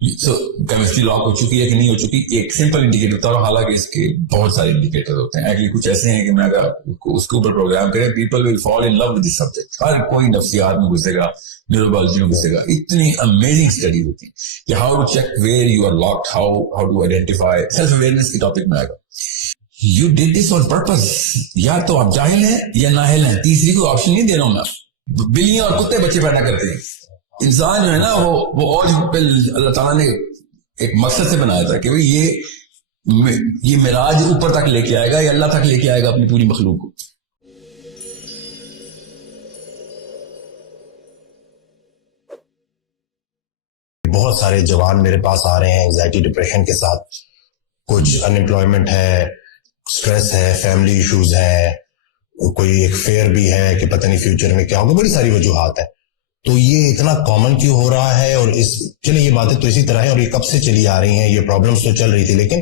سو chemistry lock ہو چکی ہے کہ نہیں ہو چکی, ایک سمپل انڈیکیٹر تھا, حالانکہ اس کے بہت سارے انڈیکیٹر ہوتے ہیں. ایکچولی کچھ ایسے ہیں کہ میں اگر اس کے اوپر پروگرام کریں, people will fall in love with this subject. ہر کوئی نفسیات میں گھسے گا, نیورولوجی میں گھسے گا. اتنی امیزنگ اسٹڈی ہوتی ہے کہ how to check where you are locked, how to identify. Self awareness کے ٹاپک میں آئے گا. You did this on purpose, یا تو آپ جاہل ہیں یا نااہل ہیں, تیسری کوئی آپشن نہیں دے رہا ہوں میں. بلیاں اور کتے بچے پیدا کرتے ہیں. انسان جو ہے نا وہ اور اللہ تعالیٰ نے ایک مقصد سے بنایا تھا کہ یہ معراج اوپر تک لے کے آئے گا, یا اللہ تک لے کے آئے گا اپنی پوری مخلوق کو. بہت سارے جوان میرے پاس آ رہے ہیں انگزائٹی ڈپریشن کے ساتھ, کچھ ان امپلائمنٹ ہے, اسٹریس ہے, فیملی ایشوز ہیں, کوئی ایک فیئر بھی ہے کہ پتہ نہیں فیوچر میں کیا ہوگا, بڑی ساری وجوہات ہیں. تو یہ اتنا کامن کیوں ہو رہا ہے؟ اور چلے یہ باتیں تو اسی طرح ہیں اور یہ کب سے چلی آ رہی ہیں, یہ پرابلمس تو چل رہی تھی, لیکن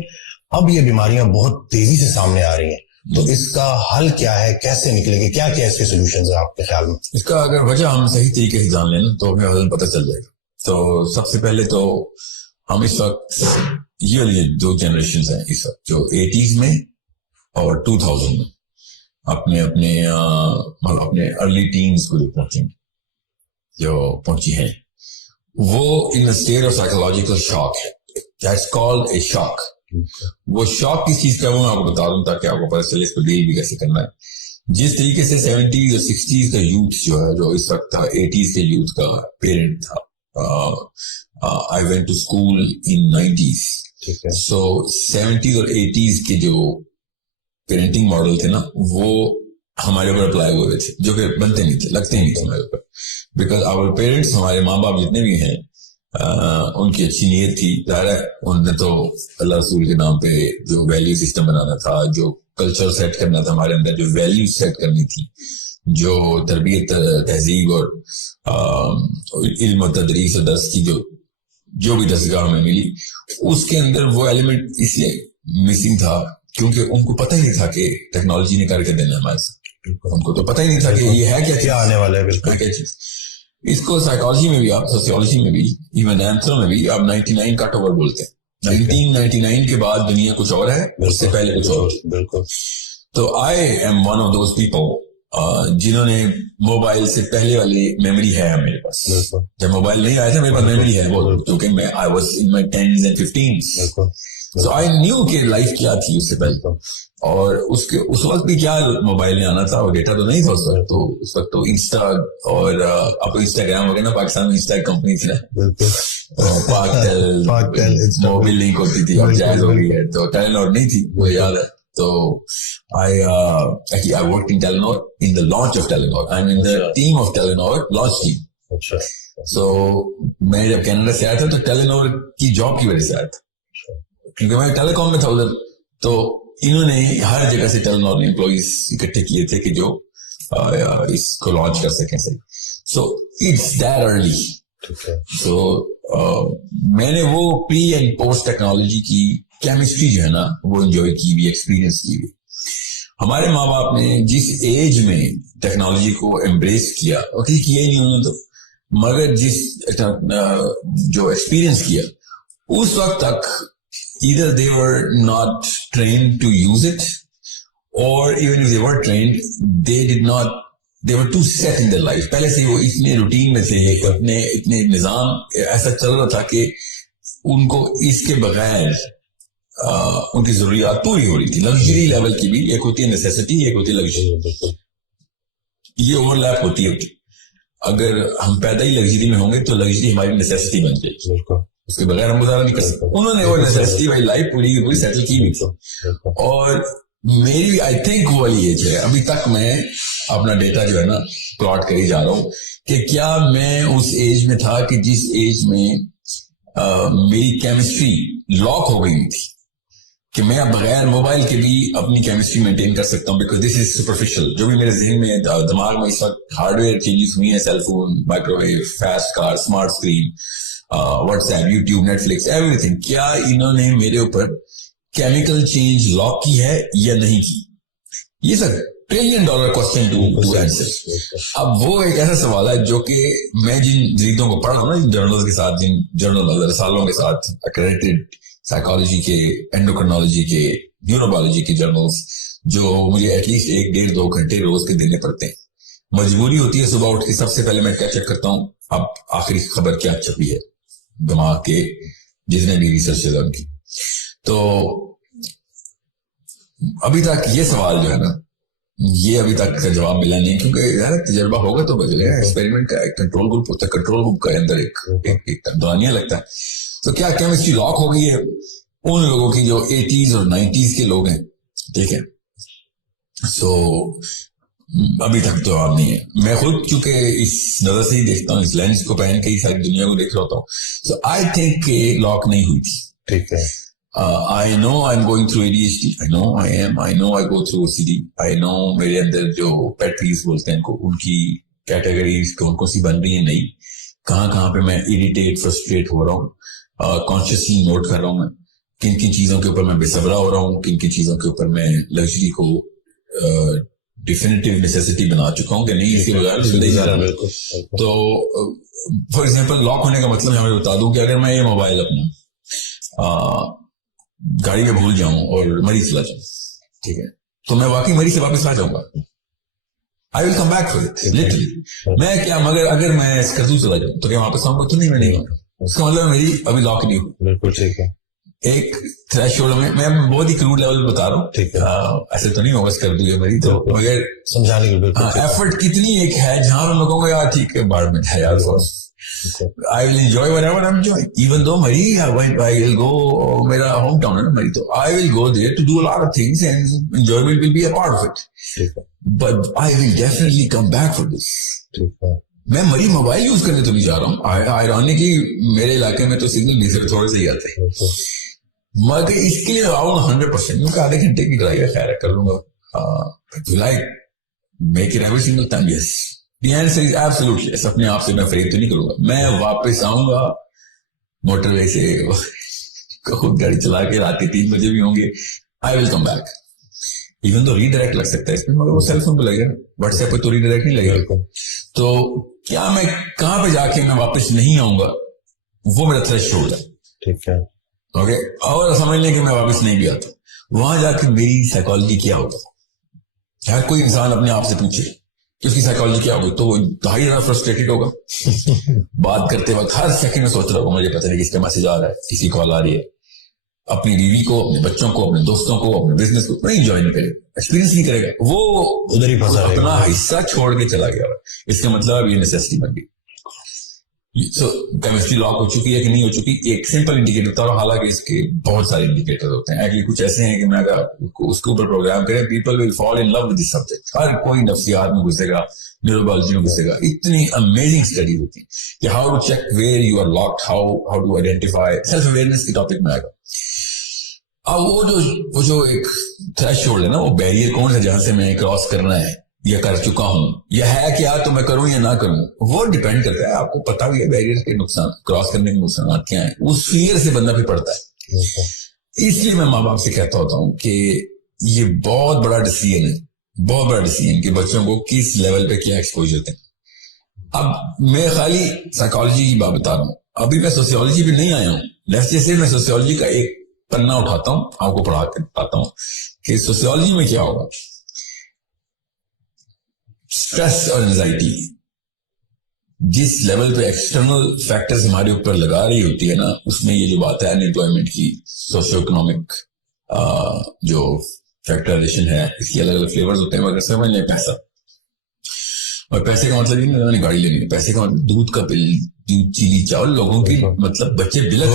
اب یہ بیماریاں بہت تیزی سے سامنے آ رہی ہیں. تو اس کا حل کیا ہے, کیسے نکلے گی, کیا کیا اس کے سولوشنز ہیں آپ کے خیال میں؟ اس کا اگر وجہ ہم صحیح طریقے سے جان لیں نا تو ہمیں پتہ چل جائے گا. تو سب سے پہلے تو ہم اس وقت یہ دو جنریشنز ہیں اس وقت جو 80s میں اور 2000 میں اپنے ارلی ٹینز کو جو پہنچی ہیں, وہ ان اسٹیٹ آف سائیکولوجیکل شاک ہے. دیٹس کالڈ اے شاک. وہ شاک کس چیز کا ہے وہ میں آپ کو بتا دوں تاکہ آپ کو پتہ چلے اس کو ڈیل بھی کیسے کرنا ہے. جس طریقے سے 70s اور 60s کا یوتھ جو ہے, جو اس وقت تھا 80s کے یوتھ کا پیرنٹ تھا. I went to school in 90s. So 70s اور 80s کے جو پیرنٹنگ ماڈل تھے نا, وہ ہمارے اوپر اپلائی ہوئے تھے, جو کہ بنتے نہیں تھے, لگتے نہیں تھے ہمارے اوپر. بیکاز آور پیرنٹس, ہمارے ماں باپ جتنے بھی ہیں, ان کی اچھی نیت تھی. ظاہر ہے انہوں نے تو اللہ رسول کے نام پہ جو ویلیو سسٹم بنانا تھا, جو کلچر سیٹ کرنا تھا ہمارے اندر, جو ویلیو سیٹ کرنی تھی, جو تربیت تہذیب اور علم و تدریس و درس کی جو بھی دستگاہ میں ملی, اس کے اندر وہ ایلیمنٹ اس لیے مسنگ تھا کیونکہ ان کو پتہ ہی نہیں تھا کہ ٹیکنالوجی نے کر کے دینا ہمارے ساتھ. ان کو تو پتہ ہی نہیں تھا کہ یہ ہے کیا آنے والا ہے. بالکل کیا چیز. اس کو سائیکالوجی میں بھی, آپ سوسیولوجی میں بھی, ایون آنسر میں بھی آپ 99 کٹ اوور بولتے ہیں. 1999 کے بعد دنیا کچھ اور ہے, اس سے پہلے کچھ اور. بالکل. تو I am one of those people جنہوں نے موبائل سے پہلے والی میموری ہے میرے پاس. جب موبائل نہیں آیا تھا میرے پاس میموری ہے وہ, کیونکہ میں I was in my 10s and 15s. So I knew کہ لائف کیا تھی اس سے پہلے, اور اس وقت بھی کیا موبائل میں آنا تھا اور ڈیٹا تو نہیں تھا اس وقت. تو اس وقت تو انسٹا اور اب انسٹاگرام ہو گیا نا, پاکستان میں انسٹا کمپنی تھی نا, پاکٹیل موبائل لنک ہوتی تھی, اب جائز ہو گئی ہے. تو ٹیلنور نہیں تھی, وہ یاد ہے. So I worked in Telenor, in the launch of Telenor. I'm in the team of Telenor, launch team. So میں جب کینیڈا سے آیا تھا تو ٹیلینور کی جاب کی وجہ سے آیا تھا, کیونکہ میں ٹیلی کام میں تھا ادھر. تو انہوں نے ہر جگہ سے ٹیلینور نے امپلائیز اکٹھے کیے تھے کہ جو اس کو لانچ کر سکیں. So it's that early. So میں نے وہ پری اینڈ پوسٹ ٹیکنالوجی کی کیمسٹری جو ہے نا وہ انجوائے کی بھی, ایکسپیرینس کی بھی. ہمارے ماں باپ نے جس ایج میں ٹیکنالوجی کو ایمبریس کیا, اور کسی کیا ہی نہیں انہوں نے تو, مگر جس جو ایکسپیرینس کیا اس وقت تک either they were not trained to use it, or even if they were trained they were too set in their life. پہلے سے وہ اتنے روٹین میں تھے, اتنے نظام ایسا چل رہا تھا کہ ان کو اس کے بغیر ان کی ضروریات پوری ہو رہی تھی. لگژری لیول کی بھی, ایک ہوتی ہے نیسیسٹی, ایک ہوتی ہے لگژری. یہ اوور لیپ ہوتی ہے. اگر ہم پیدا ہی لگژری میں ہوں گے تو لگژری ہماری نیسیسٹی بن جائے گی, اس کے بغیر ہم گزارا نہیں کر سکتے. انہوں نے وہ نیسیسٹی والی لائف پوری سیٹل کی بھی. اور میری بھی آئی تھنک وہ والی ایج ہے. ابھی تک میں اپنا ڈیٹا جو ہے نا پلاٹ کر ہی جا رہا ہوں کہ کیا میں اس ایج میں تھا کہ جس ایج میں میری کیمسٹری لاک ہو گئی تھی کہ میں بغیر موبائل کے بھی اپنی کیمسٹری مینٹین کر سکتا ہوں, بیکاز دس از سپرفیشل. جو بھی میرے ذہن میں دماغ میں اس وقت ہارڈ ویئر چینجز ہوئی ہیں, cell phone, microwave, fast car, smart screen, WhatsApp, YouTube, Netflix, everything, کیا انہوں نے میرے اوپر کیمیکل چینج لاک کی ہے یا نہیں کی. یہ سر $1 trillion question to answer. اب وہ ایک ایسا سوال ہے جو کہ میں جن جریدوں کو پڑھ رہا ہوں نا, جرنلز کے ساتھ, جن جرنل رسالوں کے ساتھ اکریڈیٹڈ سائیکالوجی کے, اینڈوکرنالوجی کے, نیورولوجی کے جرنلز, جو مجھے ایٹ لیسٹ 1-1.5-2 گھنٹے روز کے دینے پڑتے ہیں. مجبوری ہوتی ہے صبح اٹھ کے سب سے پہلے میں کیا چیک کرتا ہوں, اب آخری خبر کیا چھپی ہے دماغ کے جتنے بھی ریسرچ ان کی. تو ابھی تک یہ سوال جو ہے نا, یہ ابھی تک کا جواب ملا نہیں, کیونکہ یار تجربہ ہوگا تو بدلے گا. ایکسپیریمنٹ کا ایک کنٹرول گروپ ہوتا ہے, کنٹرول گروپ کے اندر ایک دانیہ لگتا ہے. تو کیا کیمسٹری لاک ہو گئی ہے ان لوگوں کی جو 80s اور 90s کے لوگ ہیں, ٹھیک ہے. سو ابھی تک جواب نہیں ہے. میں خود چونکہ اس نظر سے ہی دیکھتا ہوں, اس لینس کو پہن کے ہی ساری دنیا کو دیکھ رہا ہوتا ہوں. سو آئی تھنک کہ لاک نہیں ہوئی تھی. ٹھیک ہے. I know I'm going through ADHD. I know I am. I know I go through OCD. I know میرے اندر جو pet peeves بولتے ہیں ان کی کیٹیگریز کون کون سی بن رہی ہیں, نہیں کہاں پہ میں irritate, frustrate ہو رہا ہوں. کانشیسلی نوٹ کر رہا ہوں میں کن کن چیزوں کے اوپر میں بے صبرا ہو رہا ہوں, کن کن چیزوں کے اوپر میں لگژری کو ڈیفینیٹیو نیسیسٹی بنا چکا ہوں کہ نہیں اس کے بغیر زندگی جا رہا ہوں. تو فار ایگزامپل لاک ہونے کا مطلب میں ہمیں بتا دوں کہ اگر میں یہ موبائل اپنا گاڑی میں بھول جاؤں اور مری چلا جاؤں, ٹھیک ہے, تو میں واقعی مری سے واپس آ جاؤں گا. I will come back for it literally. میں کیا مگر اگر میں اسکردو چلا جاؤں تو کیا واپس آؤں گا؟ تو نہیں, میں نہیں آؤں. اس کا مطلب میری ابھی لاک نہیں ہو. بالکل ٹھیک ہے. ایک تھریش ہولڈ میں بہت ہی کرود لیول بتا رہا ہوں, ٹھیک ہے, ایسے تو نہیں ہوگا اسکردو ہے میری, تو مگر سمجھانے کے ایفرٹ کتنی ایک ہے جہاں ہم لوگوں کو یار ٹھیک ہے انوائرمنٹ ہے یار, I will enjoy whatever I'm enjoying. Even though Mari, I will go, mera hometown hai na Mari, so I will go there to do a lot of things and enjoyment will be a part of it. But I will definitely come back for this. میں مری mobile use کرنے تو نہیں جا رہا ہوں. آئرونیکلی میرے علاقے میں تو سگنل نہیں سے تھوڑے سے ہی آتے ہیں, مگر اس کے لیے اراؤنڈ 100% کیونکہ آدھے گھنٹے کی ڈرائیو خیر کر لوں گا. Like make it every single time. Yes, the answer is absolutely yes. اپنے آپ سے میں فریب تو نہیں کروں گا. میں واپس آؤں گا موٹر وے سے خود گاڑی چلا کے رات کے 3 بجے بھی ہوں گے. آئی ول کم بیک. ایون تو ری ڈائریکٹ لگ سکتا ہے اس میں, مگر وہ سیل فون پہ لگے گا, واٹس ایپ پہ تو ری ڈائریکٹ نہیں لگے گا. تو کیا میں کہاں پہ جا کے میں واپس نہیں آؤں گا, وہ میرا تھریش ہولڈ ہے. ٹھیک ہے, اوکے. اور سمجھ لیں کہ میں واپس نہیں بھی آتا, وہاں جا کے میری سائیکالوجی کیا ہوگا. ہر کوئی انسان اپنے آپ سے پوچھے کہ اس کی سائیکالوجی کیا ہوگی, تو وہ ڈھائی زیادہ فرسٹریٹڈ ہوگا. بات کرتے وقت ہر سیکنڈ میں سوچ رہا ہوگا مجھے پتہ نہیں کس کا میسج آ رہا ہے, کسی کال آ رہی ہے. اپنی بیوی کو, اپنے بچوں کو, اپنے دوستوں کو, اپنے بزنس کو نہیں انجوائے نہیں کرے گا, ایکسپیرینس نہیں کرے گا. وہ ادھر ہی پھنسا, اپنا حصہ چھوڑ کے چلا گیا. اس کا مطلب یہ نیسیسٹی بن گئی. سو کیمسٹری لاک ہو چکی ہے کہ نہیں ہو چکی, ایک سمپل انڈیکیٹر تھا, اور حالانکہ اس کے بہت سارے انڈیکیٹر ہوتے ہیں. ایکچولی کچھ ایسے ہیں کہ میں اگر اس کے اوپر پروگرام کریں, people will fall in love with this subject. ہر کوئی نفسیات میں گھسے گا, نیوروبیولوجی میں گھسے گا. اتنی امیزنگ اسٹڈی ہوتی ہے کہ how to check where you are locked, how to identify. Self awareness کے ٹاپک میں آئے گا. اب وہ جو ایک تھریش ہولڈ ہے نا, وہ بیریئر کون ہے جہاں سے میں کراس کرنا ہے یا کر چکا ہوں, یا ہے کیا تو میں کروں یا نہ کروں, وہ ڈیپینڈ کرتا ہے. آپ کو پتا بھی ہے بیریئر کے نقصان, کراس کرنے کے نقصانات کیا ہیں. اس فیئر سے بندہ بھی پڑتا ہے. اس لیے میں ماں باپ سے کہتا ہوتا ہوں کہ یہ بہت بڑا ڈیسیژن ہے, بہت بڑا ڈیسیژن کہ بچوں کو کس لیول پہ کیا ایکسپوجر دیں. اب میں خالی سائیکالوجی کی بات بتا رہا ہوں, ابھی میں سوسیولوجی پہ نہیں آیا ہوں. لیٹس جیسے میں سوسیولوجی کا ایک پنہ اٹھاتا ہوں, آپ کو پڑھا کے بتاتا ہوں کہ سوسیولوجی میں کیا ہوگا. اسٹریس اور انزائٹی جس لیول پہ ایکسٹرنل فیکٹرز ہمارے اوپر لگا رہی ہوتی ہے نا, اس میں یہ جو بات ہے انمپلائمنٹ کی, سوشیو اکنامک جو فیکٹرائزیشن ہے, اس کی الگ الگ فلیورز ہوتے ہیں. مگر سمجھ لیں پیسہ, اور پیسے کا مطلب یہ نہیں گاڑی لینی, پیسے کا مطلب دودھ کا بل, دودھ چیلی چاول, لوگوں کی مطلب بچے بلک.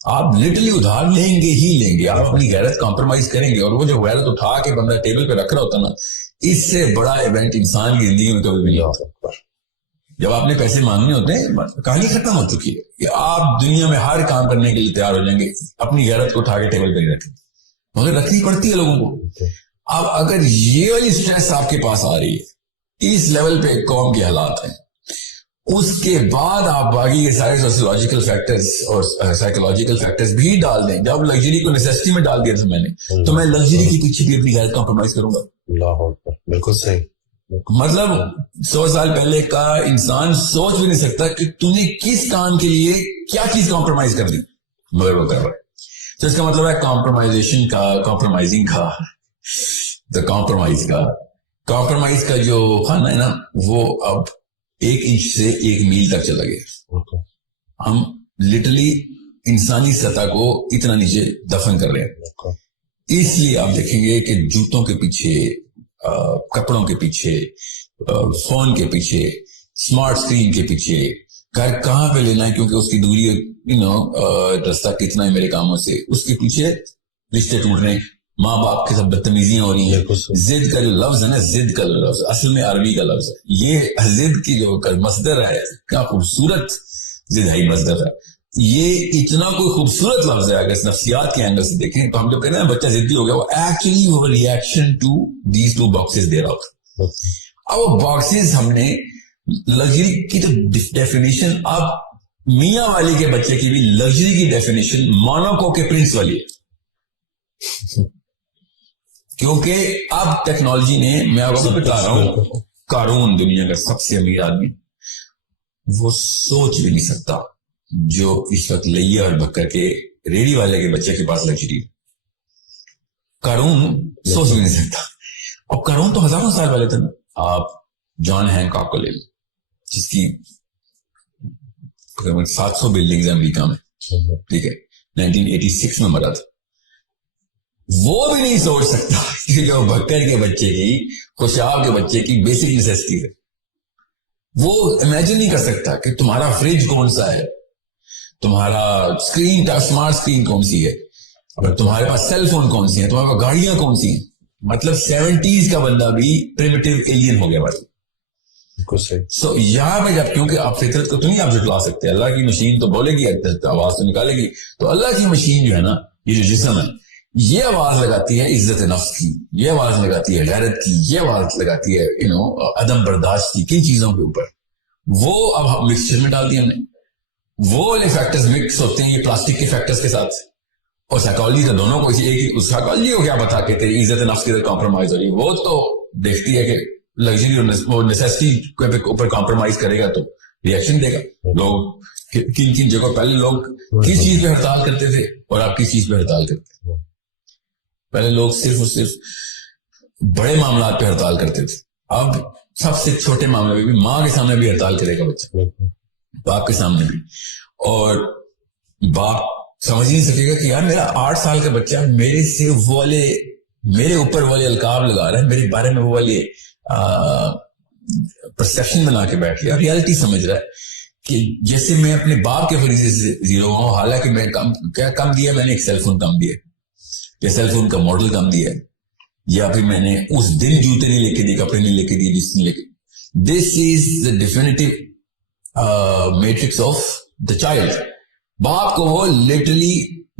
آپ لٹرلی ادھار لیں گے ہی لیں گے, آپ اپنی غیرت کمپرومائز کریں گے. اور وہ جو غیرت اٹھا کے بندہ ٹیبل پہ رکھ رہا ہوتا نا, اس سے بڑا ایونٹ انسان کی زندگی میں کبھی بھی نہیں ہوتا. جب آپ نے پیسے مانگنے ہوتے ہیں, کہانی ختم ہو چکی ہے کہ آپ دنیا میں ہر کام کرنے کے لیے تیار ہو جائیں گے, اپنی غیرت کو اٹھا کے ٹیبل پہ رکھیں, مگر رکھنی پڑتی ہے لوگوں کو. اب اگر یہ والی اسٹریس آپ کے پاس آ رہی ہے, اس لیول پہ قوم کے حالات ہیں, اس کے بعد آپ باقی کے سارے سوشیولوجیکل فیکٹرز اور سائیکولوجیکل فیکٹرز بھی ڈال دیں. جب لگژری کو نیسیسٹی میں ڈال دیا تھا میں نے, تو میں لگژری کے پیچھے بھی اپنی ہیلتھ کمپرومائز کروں گا. بالکل صحیح. مطلب 100 سال پہلے کا انسان سوچ بھی نہیں سکتا کہ تو نے کس کام کے لیے کیا چیز کمپرومائز کر دی, مگر وہ کر رہا ہے. تو اس کا مطلب ہے کمپرومائزیشن کا, کمپرومائزنگ کا, کمپرومائز کا جو کھانا ہے نا, وہ اب 1 انچ سے 1 میل تک چلا گیا. ہم لٹرلی انسانی سطح کو اتنا نیچے دفن کر رہے ہیں. اس لیے آپ دیکھیں گے کہ جوتوں کے پیچھے, کپڑوں کے پیچھے, فون کے پیچھے, اسمارٹ اسکرین کے پیچھے, گھر کہاں پہ لینا ہے کیونکہ اس کی دوری رستہ کتنا ہے میرے کاموں سے, اس کے پیچھے رشتے ٹوٹ رہے ہیں, ماں باپ کے ساتھ بدتمیزیاں ہو رہی ہیں. ضد کا جو لفظ ہے نا, ضد کا لفظ اصل میں عربی کا لفظ ہے. یہ ضد کی جو مصدر ہے, کیا خوبصورت ضد ہے مصدر ہے. یہ اتنا کوئی خوبصورت لفظ ہے. اگر نفسیات کے اینگل سے دیکھیں تو ہم جو کہتے ہیں بچہ ضدی ہو گیا, وہ ایکچولی وہ ریئیکشن ٹو دیز 2 باکسز دے رہا ہوتا. اب وہ باکسز ہم نے لگژری کی تو ڈیفینیشن, اب میاں والی کے بچے کی بھی لگژری کی ڈیفینیشن مونوکو کے پرنس والی ہے. کیونکہ اب ٹیکنالوجی نے, میں آپ کو بتا رہا ہوں, قارون دنیا کا سب سے امیر آدمی, وہ سوچ بھی نہیں سکتا جو اس وقت لیا اور بکر کے ریڑھی والے کے بچے کے پاس لگژری. قارون سوچ بھی نہیں سکتا. اور قارون تو ہزاروں سال پہلے تھا. آپ جان ہینکاک کو لے لیں, جس کی 700 بلڈنگز امریکہ میں, ٹھیک ہے, 1986 میں مرا تھا. وہ بھی نہیں سوچ سکتا کہ جو بکر کے بچے کی, خوشاب کے بچے کی بیسک نیسیسٹی ہے, وہ امیجن نہیں کر سکتا کہ تمہارا فریج کون سا ہے, تمہارا اسکرین کا اسمارٹ اسکرین کون سی ہے, اور تمہارے پاس سیل فون کون سی ہیں, تمہارے پاس گاڑیاں کون سی ہیں. مطلب 70s کا بندہ بھی پریمیٹیو ایلین ہو گیا بھائی. سو یہاں پہ جب, کیونکہ آپ فطرت کو تو نہیں آپ جھٹلا سکتے, اللہ کی مشین تو بولے گی, آواز تو نکالے گی. تو اللہ کی مشین جو ہے نا, یہ جو جسم ہے, یہ آواز لگاتی ہے عزت نفس کی, یہ آواز لگاتی ہے غیرت کی, یہ آواز لگاتی ہے عدم برداشت کی. کن چیزوں کے اوپر وہ اب ہم مکسچر میں ڈال دیا ہم نے. وہ والے فیکٹرز مکس ہوتے ہیں یہ پلاسٹک کے فیکٹرز کے ساتھ, اور سائیکالوجی تو دونوں کو ایک ہی. سائیکالوجی کو کیا بتا کے تھے عزت نفس کی طرف کمپرومائز ہو رہی ہے, وہ تو دیکھتی ہے کہ لگژری اور نیسیسٹی کے اوپر کمپرومائز کرے گا تو ریئیکشن دے گا. لوگ کن کن جگہ پہلے لوگ کس چیز پہ ہڑتال کرتے تھے اور آپ کس چیز پہ ہڑتال کرتے تھے. پہلے لوگ صرف اور صرف بڑے معاملات پہ ہڑتال کرتے تھے, اب سب سے چھوٹے معاملے میں بھی, ماں کے سامنے بھی ہڑتال کرے گا بچہ, باپ کے سامنے بھی. اور باپ سمجھ نہیں سکے گا کہ یار میرا 8 سال کا بچہ میرے سے وہ والے, میرے اوپر والے القاب لگا رہا ہے, میرے بارے میں وہ والے پرسیپشن بنا کے بیٹھ گیا, ریالٹی سمجھ رہا ہے کہ جیسے میں اپنے باپ کے فریضے سے زیرو ہوں, حالانکہ میں کم دیا, میں نے ایک سیل فون کم دیا, یا سیل فون کا ماڈل کم دیا, یا پھر میں نے اس دن جوتے نہیں لے کے دیے, کپڑے نہیں لے کے دیے جس نے لے کے. This is the definitive matrix of the child. باپ کو وہ لٹرلی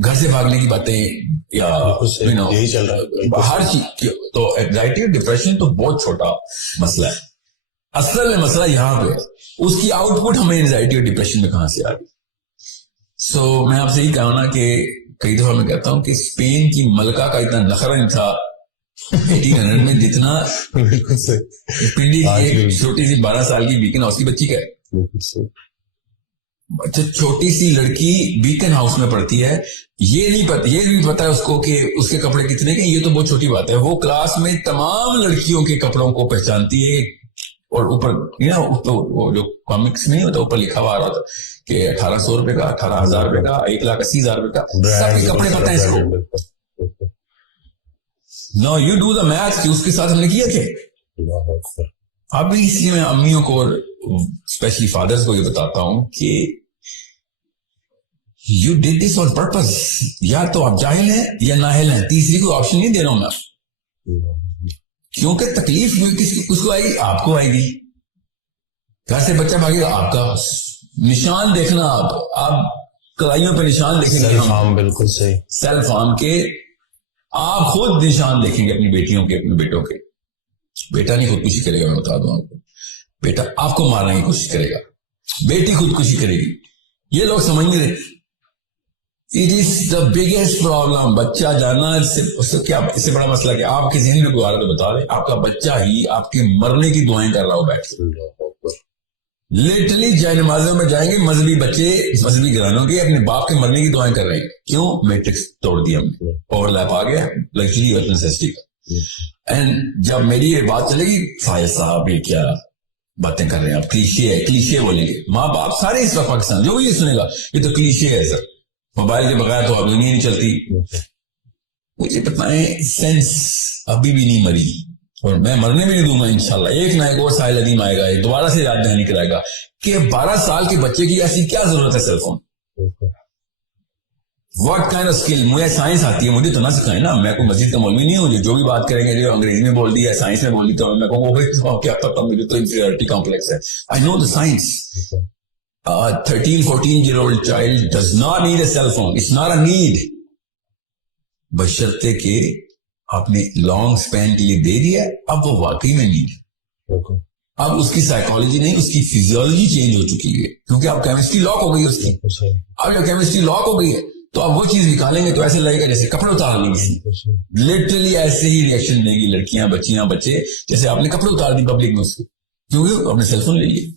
گھر سے بھاگنے کی باتیں یا ہر چیز. تو اینگزائٹی اور ڈپریشن تو بہت چھوٹا مسئلہ ہے, اصل میں مسئلہ یہاں پہ اس کی آؤٹ پٹ ہمیں اینگزائٹی اور ڈپریشن میں کہاں سے آ گئی. سو میں آپ سے یہی کہا نا کہ کئی دفعہ میں کہتا ہوں کہ اسپین کی ملکہ کا اتنا نخرہ نہیں تھا 1800 میں جتنا پنڈی کی ایک چھوٹی سی 12 سال کی بیکن ہاؤس کی بچی کا ہے. چھوٹی سی لڑکی بیکن ہاؤس میں پڑھتی ہے, یہ نہیں پتا ہے اس کو کہ اس کے کپڑے کتنے کے, یہ تو بہت چھوٹی بات ہے. وہ کلاس میں تمام لڑکیوں کے کپڑوں کو پہچانتی ہے, اور اوپر جو کامکس میں ہوتا اوپر لکھا ہوا آ رہا تھا کہ 1800 روپے کا, 18,000 روپے کا, 1,80,000 روپے کا, سب کے کپڑے پتہ ہے اس کو. نو یو ڈو دا میتھ کہ اس کے ساتھ ہم نے کیا تھے. اب بھی اس لیے میں امیوں کو اور اسپیشلی فادرز کو یہ بتاتا ہوں کہ you did this on purpose. یا تو آپ جاہل ہیں یا نااہل ہیں, تیسری کوئی آپشن نہیں دے رہا ہوں میں. کیونکہ تکلیف کس کو آئے گی, آپ کو آئے گی. گھر سے بچہ بھاگے گا, آپ کا نشان دیکھنا, آپ کلائیوں پہ نشان دیکھیں گے. سیلف ہارم, بالکل صحیح, سیلف ہارم کے آپ خود نشان دیکھیں گے اپنی بیٹیوں کے, اپنے بیٹوں کے. بیٹا نہیں خودکشی کرے گا, میں بتا دوں آپ کو, بیٹا آپ کو مارنے کی کوشش کرے گا. بیٹی خودکشی کرے گی. یہ لوگ سمجھ نہیں رہے. It is the biggest problem. بچہ جانا اس سے کیا اس سے بڑا مسئلہ کیا؟ آپ کے ذہن میں گزارا تو بتا دیں, آپ کا بچہ ہی آپ کے مرنے کی دعائیں کر رہا ہو بیٹھ کے. لٹرلی جائے نمازوں میں جائیں گے مذہبی بچے, مذہبی گھرانوں کے اپنے باپ کے مرنے کی دعائیں کر رہے ہیں. کیوں؟ میٹرکس توڑ دیا ہم نے, اوور لیپ آ گیا لگژری اور نیسیسٹی کا. اینڈ جب میری یہ بات چلے گی, فائز صاحب یہ کیا باتیں کر رہے ہیں آپ, کلیشے ہے, کلیشے بولیں گے ماں باپ سارے اس وقت پاکستان جو یہ سنے گا یہ تو کلیشے ہے سر, موبائل کے بغیر تو اب دنیا نہیں چلتی. مجھے بتائیں سینس ابھی بھی نہیں مری, اور میں مرنے میں نہیں دوں گا انشاءاللہ. ایک نہ ایک اور ساحل ندیم آئے گا, دوبارہ سے یاد دہانی کرائے گا کہ 12 سال کے بچے کی ایسی کیا ضرورت ہے cell phone. What kind of skill. مجھے سائنس آتی ہے, مجھے تو نہ سکھائیں نا, میں کوئی مسجد کا مولوی نہیں ہوں جو بھی بات کریں گے جو انگریزی میں بول دی ہے سائنس میں بول دی تو میں کہوں گا کیا پتہ, مجھے تو انفیریورٹی کمپلیکس ہے. آئی نو دا science. 13-14-year-old child does not need a cell phone. It's not a need. بشرطے کہ آپ نے لانگ سپین کے لیے دے دیا, اب وہ واقعی میں نیڈ ہے. اب اس کی سائیکالوجی نہیں, اس کی فیزیولوجی چینج ہو چکی ہے, کیونکہ اب کیمسٹری لاک ہو گئی ہے اس کی. اب جب کیمسٹری لاک ہو گئی ہے تو اب وہ چیز نکالیں گے تو ایسے لگے گا جیسے کپڑے اتار لیں گے. لٹرلی ایسے ہی ریئیکشن دیں گی لڑکیاں, بچیاں, بچے, جیسے آپ نے کپڑے اتار دی پبلک میں اس کے, کیونکہ آپ نے سیل فون لے لیے.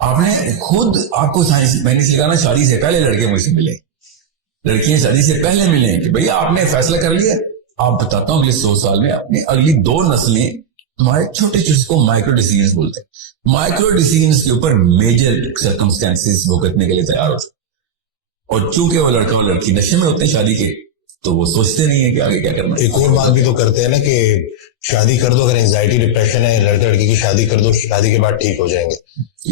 آپ نے خود, آپ کو سائنس میں نے سکھانا شادی سے پہلے لڑکے مجھ سے ملے, لڑکیاں شادی سے پہلے ملیں کہ بھئی آپ نے فیصلہ کر لیا. آپ بتاتا ہوں اگلے 100 سال میں اپنی اگلی 2 نسلیں تمہارے چھوٹے چیز کو مائکرو ڈیسیجنز بولتے ہیں, مائکرو ڈیسیجنز کے اوپر میجر سرکمسٹانسز بھگتنے کے لیے تیار ہوتے ہیں. اور چونکہ وہ لڑکا اور لڑکی نشے میں ہوتے ہیں شادی کے, تو وہ سوچتے نہیں ہیں کہ آگے کیا کرنا. ایک اور بات بھی تو کرتے ہیں نا کہ شادی کر دو, اگر اینزائٹی ڈپریشن ہے لڑکے لڑکی کی شادی کر دو, شادی کے بعد ٹھیک ہو جائیں گے.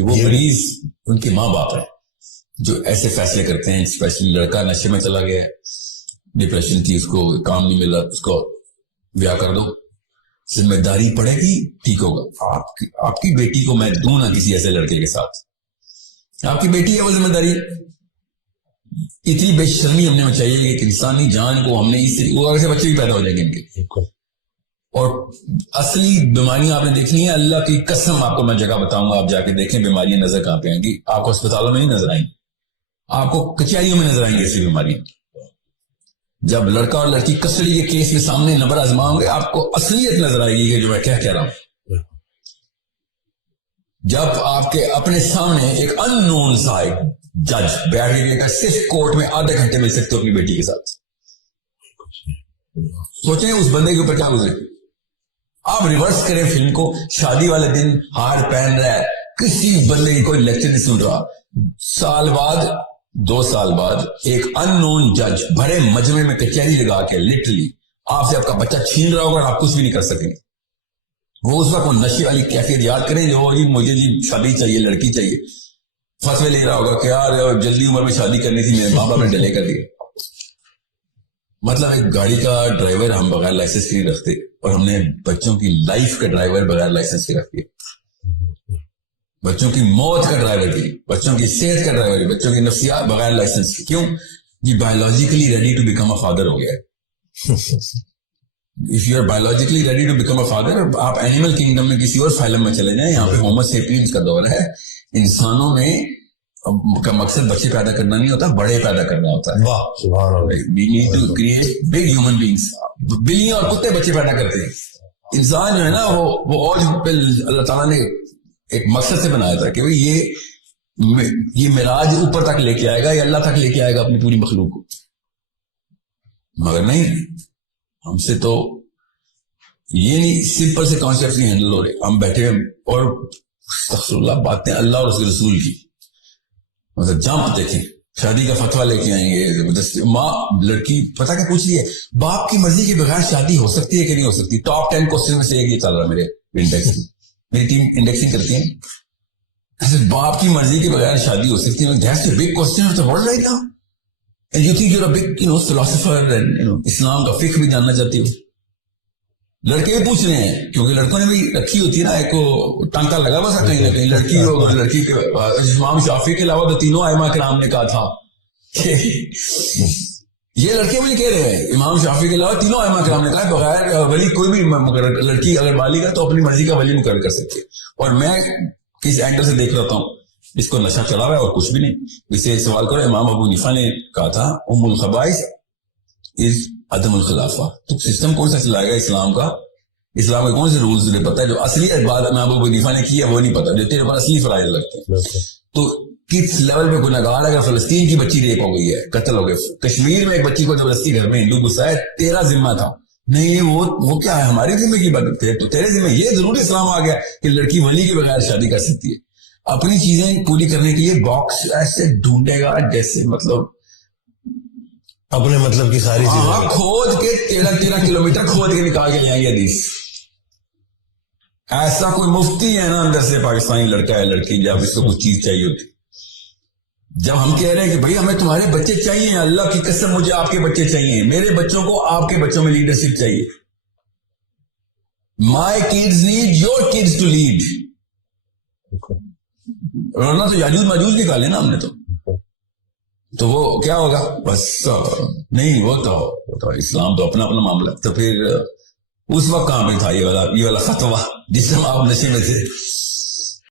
وہ مریض ان کے ماں باپ ہیں جو ایسے فیصلے کرتے ہیں. اسپیشلی لڑکا نشے میں چلا گیا, ڈپریشن تھی, اس کو کام نہیں ملا, اس کو بیاہ کر دو, ذمہ داری پڑے گی, ٹھیک ہوگا. آپ کی بیٹی کو میں دوں نہ کسی ایسے لڑکے کے ساتھ, آپ کی بیٹی ہے وہ ذمہ داری. اتنی بے شرمی ہم نے مچائی ہے کہ انسانی جان کو ہم نے اس سے, وہ سے بچے بھی پیدا ہو جائیں گے ان کے. اور اصلی بیماریاں آپ نے دیکھنی ہے, اللہ کی قسم آپ کو میں جگہ بتاؤں گا, آپ جا کے دیکھیں بیماریاں نظر کہاں پہ آئیں گی. آپ کو اسپتالوں میں نہیں نظر آئیں گی, آپ کو کچہریوں میں نظر آئیں گی ایسی بیماریاں. جب لڑکا اور لڑکی کسٹڈی کے کیس میں سامنے نمبر آزماؤں گے, آپ کو اصلیت نظر آئے گی کہ جو میں کہہ رہا ہوں. جب آپ کے اپنے سامنے ایک ان نون سا جج بیٹھ کے صرف کورٹ میں آدھے گھنٹے مل سکتے ہو اپنی بیٹی کے ساتھ, سوچیں اس بندے کے اوپر کیا گزرے. آپ ریورس کریں فلم کو, شادی والے دن ہار پہن رہا ہے, کسی بندے کی کوئی لیکچر نہیں سن رہا, سال بعد 2 سال بعد ایک ان نون جج بڑے مجمع میں کچہری لگا کے لٹرلی آپ سے آپ کا بچہ چھین رہا ہوگا اور آپ کچھ بھی نہیں کر سکیں. وہ اس وقت وہ نشے والی کیفیت یاد کریں جو مجھے جی شادی چاہیے, لڑکی چاہیے, فتوے لے رہا ہوگا کہ یار جلدی عمر میں شادی کرنی تھی, میرے ماں باپ نے ڈیلے کر دیا. مطلب ایک گاڑی کا ڈرائیور ہم بغیر لائسنس کے نہیں رکھتے, اور ہم نے بچوں کی لائف کا ڈرائیور بغیر لائسنس کے رکھ دیا. بچوں کی موت کا ڈرائیور بھی, بچوں کی صحت کا ڈرائیور بھی, بچوں کی نفسیات بغیر لائسنس کی. کیوں جی؟ Biologically ready to become a father ہو گیا ہے. If you are biologically ready to become a father, آپ اینیمل کنگڈم میں کسی اور فائلم میں چلے جائیں, یہاں پہ ہومو سیپینز کا دور ہے. انسانوں میں کا مقصد بچے پیدا کرنا نہیں ہوتا, بڑے پیدا کرنا ہوتا ہے. واہ سبحان اللہ. We need to create big human beings. بلیاں اور کتے بچے پیدا کرتے ہیں. انسان جو ہے نا وہ اور اللہ تعالیٰ نے ایک مقصد سے بنایا تھا کہ یہ معراج اوپر تک لے کے آئے گا, یہ اللہ تک لے کے آئے گا اپنی پوری مخلوق کو. مگر نہیں, ہم سے تو یہ نہیں, سمپل سے کانسیپٹ نہیں ہینڈل ہو رہے. ہم بیٹھے اور استغفر اللہ باتیں اللہ اور اس کے رسول کی, مطلب جمپ دیکھیں, شادی کا فتویٰ لے کے آئیں گے زبردستی. ماں لڑکی پتہ کیا پوچھ رہی ہے, باپ کی مرضی کے بغیر شادی ہو سکتی ہے کہ نہیں ہو سکتی. ٹاپ 10 کوسچن میں سے ایک یہ چل رہا ہے میرے انڈیکس, میری ٹیم انڈیکسنگ کرتی ہے. ایسے باپ کی مرضی کے بغیر شادی ہو سکتی ہے. That's a big question of the world right now. And you think you're a big, philosopher and, اسلام کا فقہ بھی جاننا چاہتی ہو. لڑکے بھی پوچھ رہے ہیں کیونکہ لڑکوں نے بھی رکھی ہوتی ہے نا, ایک ٹانکا لگا ہوا تھا کہیں نہ کہیں. لڑکی ہو لڑکی کے امام شافعی کے علاوہ تو تینوں ائمہ کرام نے کہا تھا کہ یہ لڑکے بھی کہہ رہے ہیں, امام شافعی کے علاوہ تینوں ائمہ کرام نے کہا بغیر ولی کوئی بھی مقرر, لڑکی اگر بالغ ہے تو اپنی مرضی کا ولی مقرر کر سکتی ہے. اور میں کس اینگل سے دیکھ رہا ہوں اس کو نشہ چڑھا ہوا ہے اور کچھ بھی نہیں. اسے سوال کرو, امام ابو حنیفہ نے کہا تھا ام الخبائث از عدم الخلافہ. تو سسٹم کون سا چلائے گا اسلام کا؟ اسلام کے کون سے رولز تجھے پتا ہے؟ جو اصلی بات امام ابو حنیفہ نے کی ہے وہ نہیں پتا, جو تیرے پاس اصلی فرائض لگتے ہیں. تو کس لیول پہ گناہگار ہے؟ اگر فلسطین کی بچی ریپ ہو گئی ہے, قتل ہو گئے, کشمیر میں ایک بچی کو زبردستی گھر میں ہندو گھسا ہے, تیرا ذمہ تھا نہیں, وہ کیا ہے ہماری ذمہ کی بات ہے, تو تیرے ذمہ. یہ ضرور اسلام آ گیا کہ لڑکی ولی کے بغیر شادی کر سکتی ہے. اپنی چیزیں پوری کرنے کے لیے باکس ایسے ڈھونڈے گا جیسے مطلب اپنے مطلب کی ساری چیزیں کھود کے 13 کلومیٹر کھود کے نکال کے لے آئیں گے حدیث. ایسا کوئی مفتی ہے نا اندر سے پاکستانی لڑکا ہے لڑکی, جب اس کو کچھ چیز چاہیے ہوتی, جب ہم کہہ رہے ہیں کہ بھئی ہمیں تمہارے بچے چاہیے, اللہ کی قسم مجھے آپ کے بچے چاہیے, میرے بچوں کو آپ کے بچوں میں لیڈرشپ چاہیے. My kids need your kids to lead. رونا تو یاجوج ماجوج نکالے نا ہم نے, تو وہ کیا ہوگا بس نہیں. وہ تو اسلام تو اپنا اپنا معاملہ. تو پھر اس وقت کہاں پہ تھا یہ والا فتویٰ جس میں آپ نشے میں تھے؟